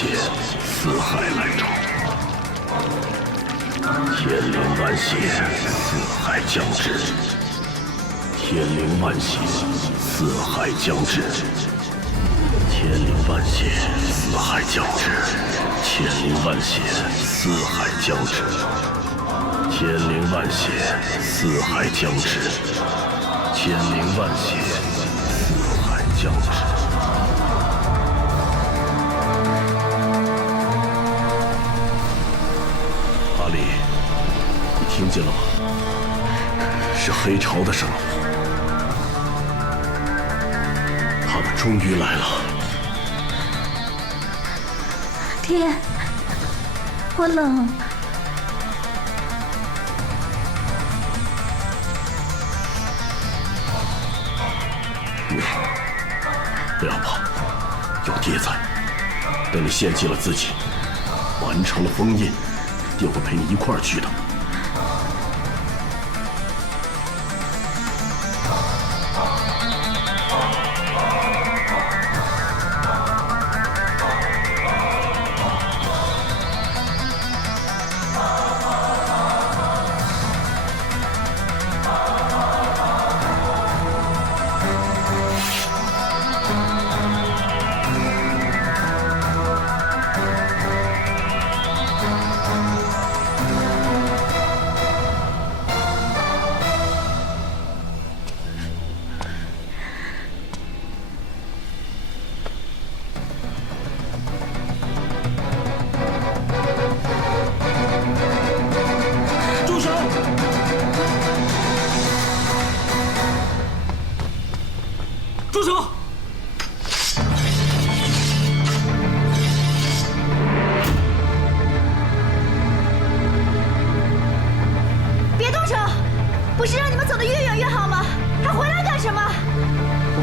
四海来朝。天灵万血，四海将至。天灵万血，四海将至。天灵万血，四海将至。天灵万血，四海将至。天灵万血，四海将至。天灵万血，四海将至。里，你听见了吗？是黑潮的声音，他们终于来了。爹，我冷。女儿，不要怕，有爹在。等你献祭了自己，完成了封印，也会陪你一块儿去的。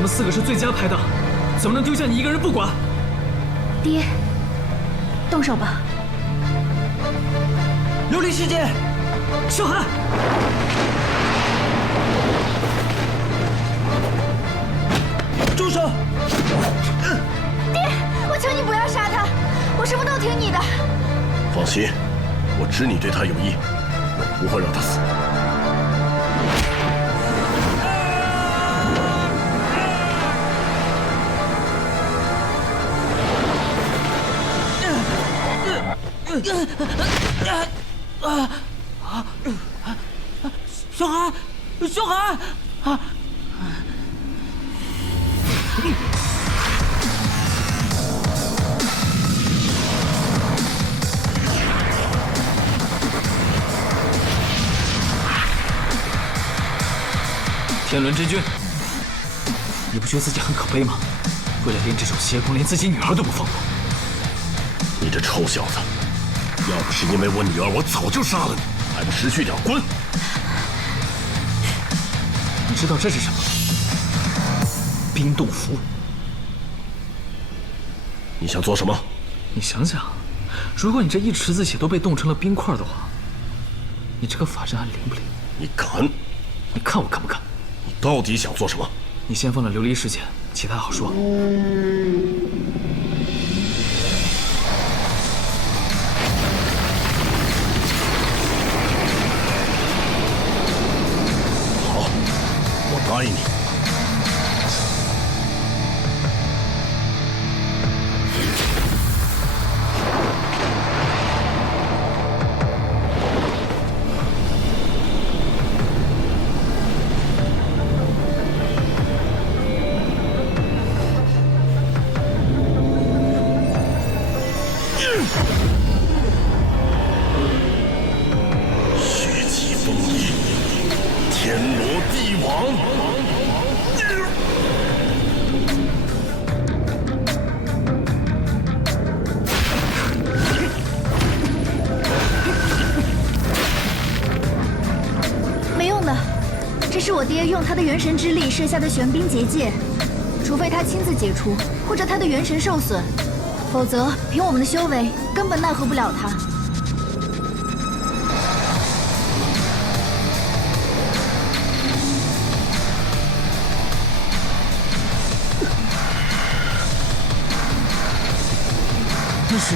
们四个是最佳拍档，怎么能丢下你一个人不管？爹，动手吧。琉璃世界，小寒，住手！爹，我求你不要杀他，我什么都听你的。放心，我知你对他有意，我不会让他死。啊啊啊小寒，小寒！啊！天伦之君，你不觉得自己很可悲吗？为了练这手邪功，连自己女儿都不放过。你这臭小子，要不是因为我女儿，我早就杀了你，还不识趣点滚！你知道这是什么？冰冻符。你想做什么？你想想，如果你这一池子血都被冻成了冰块的话，你这个法阵还灵不灵？你敢？你看我敢不敢？你到底想做什么？你先放了琉璃师姐，其他好说。好，没用的，这是我爹用他的元神之力设下的玄冰结界，除非他亲自解除，或者他的元神受损，否则凭我们的修为，根本奈何不了他。那是